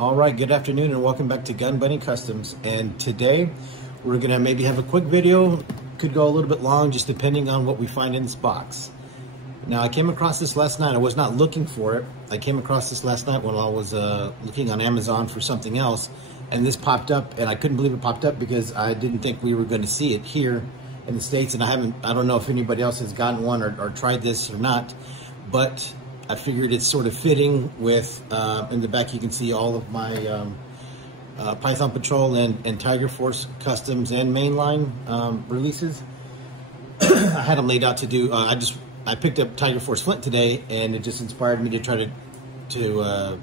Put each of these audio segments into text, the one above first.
All right, good afternoon and welcome back to Gun Bunny Customs. And today we're gonna maybe have a quick video. Could go a little bit long just depending on what we find in this box. Now I came across this last night. I was not looking for it. I came across this last night when I was looking on Amazon for something else, and this popped up, and I couldn't believe it popped up because I didn't think we were going to see it here in the States, and I don't know if anybody else has gotten one or tried this or not, but I figured it's sort of fitting with, in the back you can see all of my Python Patrol and Tiger Force Customs and mainline releases. I had them laid out to do, I picked up Tiger Force Flint today, and it just inspired me to try to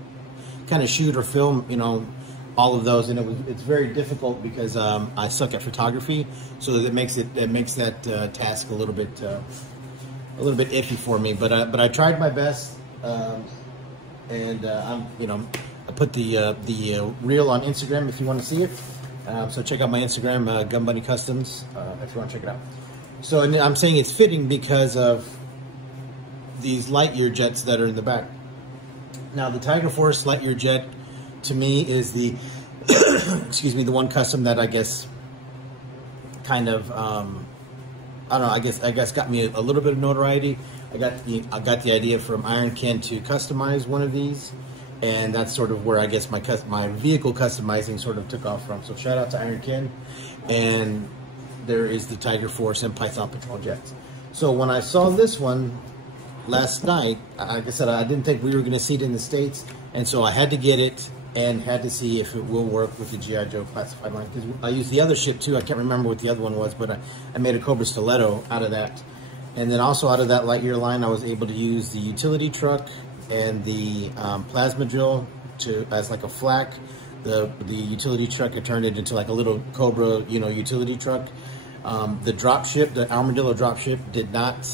kind of shoot or film, you know, all of those. And it's very difficult because I suck at photography, so that it makes that task a little bit iffy for me. But I tried my best, and I put the reel on Instagram if you want to see it. So check out my Instagram, Gun Bunny Customs, if you want to check it out. So, and I'm saying it's fitting because of these Lightyear jets that are in the back. Now, the Tiger Force Lightyear jet, to me, is the, excuse me, the one custom that I guess kind of, I don't know, I guess got me a little bit of notoriety. I got the idea from Iron Ken to customize one of these, and that's sort of where I guess my vehicle customizing sort of took off from. So shout out to Iron Ken, and there is the Tiger Force and Python Patrol jets. So when I saw this one last night, like I said, I didn't think we were going to see it in the States, and so I had to get it and had to see if it will work with the G.I. Joe classified line. Because I used the other ship too. I can't remember what the other one was, but I made a Cobra Stiletto out of that. And then also out of that Lightyear line, I was able to use the utility truck and the plasma drill as like a flak. The utility truck, I turned it into like a little Cobra, you know, utility truck. The drop ship, the Armadillo drop ship, did not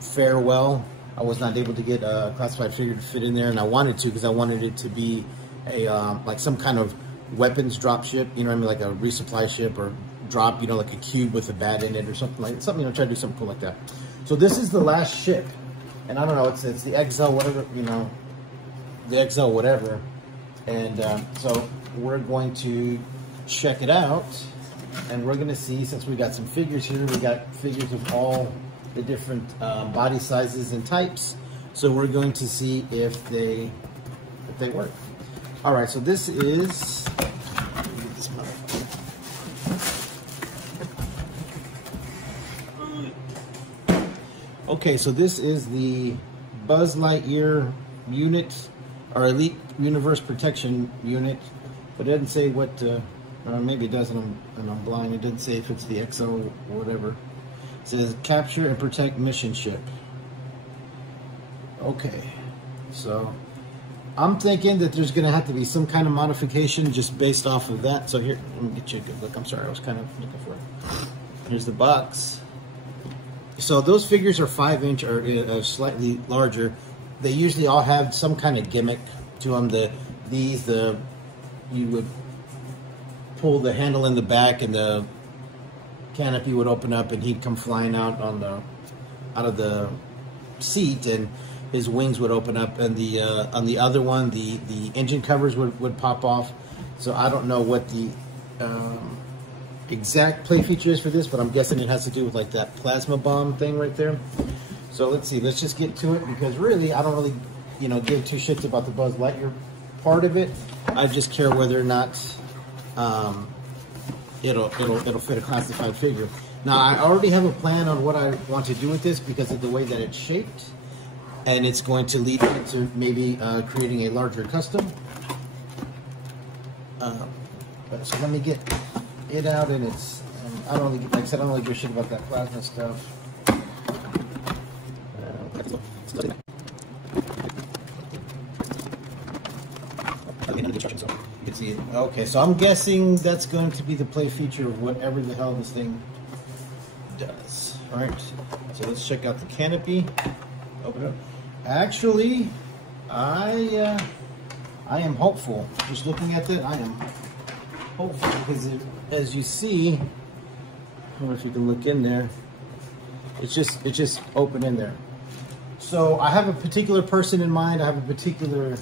fare well. I was not able to get a classified figure to fit in there, and I wanted to because I wanted it to be a like some kind of weapons drop ship, you know what I mean, like a resupply ship or drop, you know, like a cube with a bat in it or something, you know, try to do something cool like that. So this is the last ship, and I don't know, it's the XL whatever, you know, the XL whatever, and so we're going to check it out. And we're going to see, since we got some figures here, we got figures of all the different body sizes and types. So we're going to see if they work. All right, so this is, okay, so this is the Buzz Lightyear unit, or Elite Universe Protection unit, but it doesn't say what, maybe it does, and I'm blind. It didn't say if it's the XO or whatever. It says capture and protect mission ship. Okay, so I'm thinking that there's going to have to be some kind of modification just based off of that. So here, let me get you a good look. I'm sorry, I was kind of looking for it. Here's the box. So those figures are 5-inch or slightly larger. They usually all have some kind of gimmick to them. You would pull the handle in the back, and the canopy would open up, and he'd come flying out out of the seat, and his wings would open up, and on the other one, the engine covers would pop off. So I don't know what the exact play feature is for this, but I'm guessing it has to do with like that plasma bomb thing right there. So let's see, let's just get to it, because really I don't really, you know, give two shits about the Buzz Lightyear part of it. I just care whether or not it'll fit a classified figure. Now, I already have a plan on what I want to do with this because of the way that it's shaped, and it's going to lead me to maybe creating a larger custom. So let me get it out, and it's I don't really, like I said, I don't really give a shit about that plasma stuff. Okay, so I'm guessing that's going to be the play feature of whatever the hell this thing does. All right, so let's check out the canopy. Open it up. Actually, I am hopeful. Just looking at that, I am hopeful because as you see, I don't know if you can look in there. It's just open in there. So I have a particular person in mind. I have a particular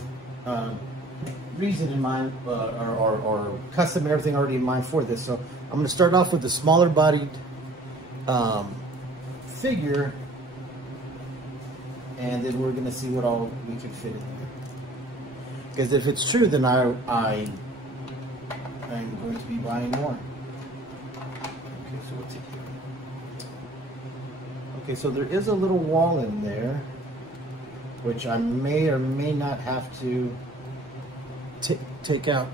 reason in mind, or custom everything already in mind for this. So I'm going to start off with the smaller bodied figure, and then we're going to see what all we can fit in there. Because if it's true, then I'm going to be buying more. Okay, so what's it here? Okay, so there is a little wall in there, which I may or may not have to take out,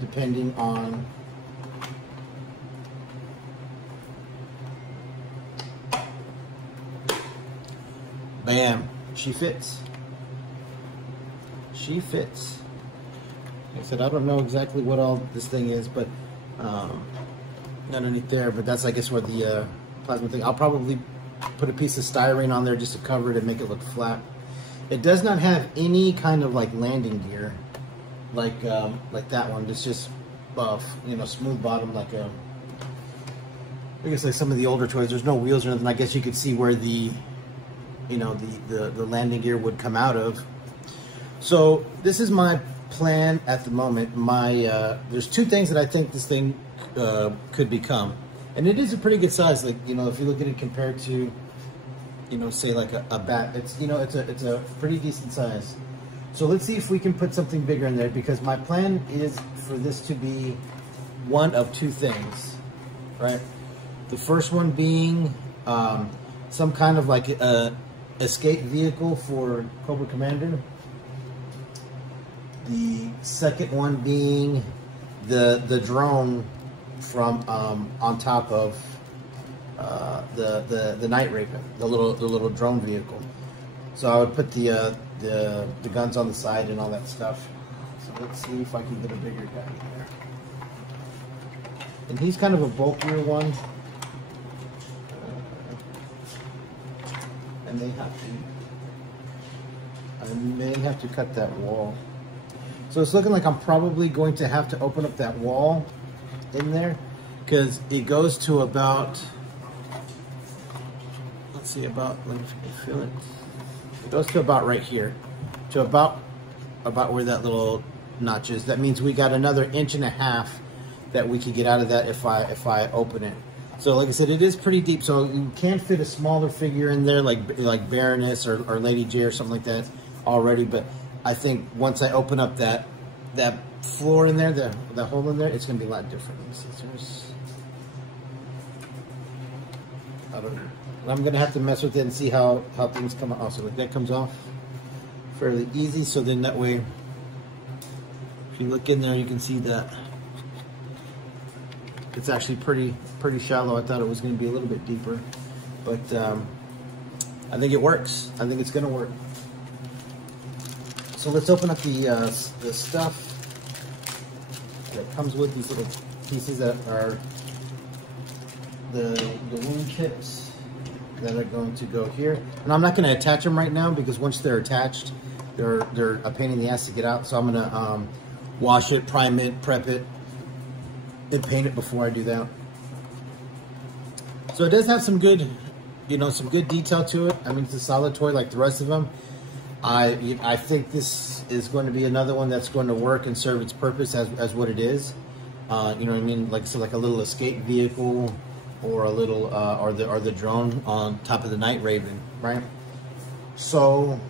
depending on bam, she fits. She fits. Like I said, I don't know exactly what all this thing is, but underneath there, but that's, I guess, where the plasma thing. I'll probably put a piece of styrene on there just to cover it and make it look flat. It does not have any kind of like landing gear, like that one. It's just you know, smooth bottom, like a, I guess like some of the older toys. There's no wheels or nothing. I guess you could see where the, you know, the landing gear would come out of. So this is my plan at the moment. My there's two things that I think this thing could become, and it is a pretty good size. Like, you know, if you look at it compared to, you know, say like a bat, it's, you know, it's a pretty decent size. So let's see if we can put something bigger in there, because my plan is for this to be one of two things, right? The first one being some kind of like escape vehicle for Cobra Commander. The second one being the drone from on top of the Night Raven, the little drone vehicle. So I would put the guns on the side and all that stuff. So let's see if I can get a bigger guy in there. And he's kind of a bulkier one. I may have to cut that wall. So it's looking like I'm probably going to have to open up that wall in there, because it goes to about, let's see, about, let me feel it. It goes to about right here, to about where that little notch is. That means we got another 1.5 inches that we could get out of that if I open it. So like I said, it is pretty deep, so you can fit a smaller figure in there, like Baroness or Lady J or something like that already. But I think once I open up that floor in there, that hole in there, it's gonna be a lot different. Let me see, I don't know. I'm gonna have to mess with it and see how things come out. Also, like that comes off fairly easy. So then that way, if you look in there, you can see that it's actually pretty shallow. I thought it was going to be a little bit deeper, but I think it works. I think it's going to work. So let's open up the stuff that comes with these little pieces that are the wound kits that are going to go here. And I'm not going to attach them right now, because once they're attached, they're a pain in the ass to get out. So I'm going to wash it, prime it, prep it, and paint it before I do that. So it does have some good, you know, some good detail to it. I mean, it's a solid toy like the rest of them. I think this is going to be another one that's going to work and serve its purpose as what it is. You know what I mean? Like, so like a little escape vehicle, or a little or the drone on top of the Night Raven, right? So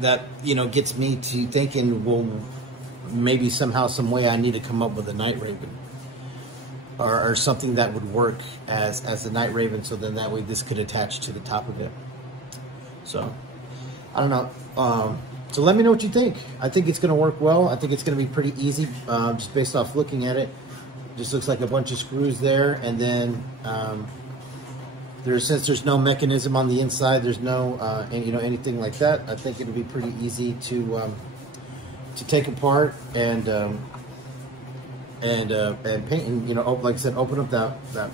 that, you know, gets me to thinking, well, maybe somehow, some way, I need to come up with a Night Raven, or something that would work as the Night Raven. So then that way this could attach to the top of it. So I don't know. So let me know what you think. I think it's going to work well. I think it's going to be pretty easy, just based off looking at it. Just looks like a bunch of screws there, and then since there's no mechanism on the inside, there's no you know, anything like that. I think it'll be pretty easy to take apart and paint, and, you know, like I said, open up that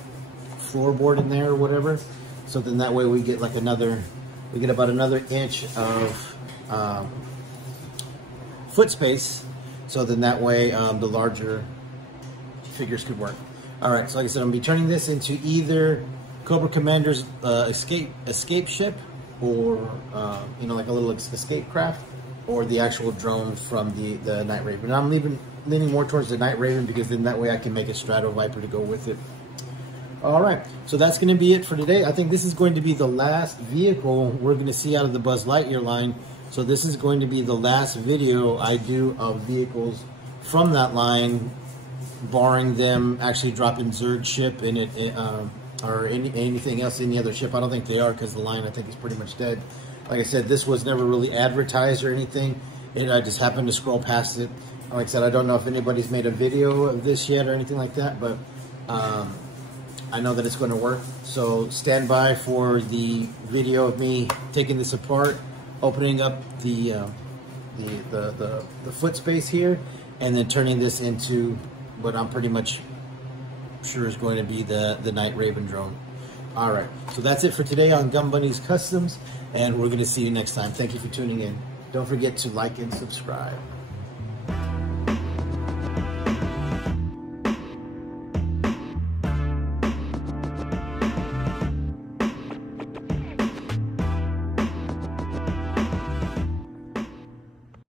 floorboard in there or whatever. So then that way we get like we get about another inch of foot space. So then that way the larger figures could work. All right, so like I said, I'm gonna be turning this into either Cobra Commander's escape ship, or you know, like a little escape craft, or the actual drone from the Night Raven. I'm leaning more towards the Night Raven because then that way I can make a Strato Viper to go with it. All right, so that's going to be it for today. I think this is going to be the last vehicle we're going to see out of the Buzz Lightyear line. So this is going to be the last video I do of vehicles from that line, barring them actually dropping Zerg ship in it, or anything else, any other ship. I don't think they are, because the line, I think, is pretty much dead. Like I said, this was never really advertised or anything. I just happened to scroll past it. Like I said, I don't know if anybody's made a video of this yet or anything like that, but I know that it's going to work. So stand by for the video of me taking this apart, opening up the foot space here, and then turning this into what I'm pretty much sure is going to be the Night Raven drone. All right, so that's it for today on Gun Bunny's Customs, and we're going to see you next time. Thank you for tuning in. Don't forget to like and subscribe.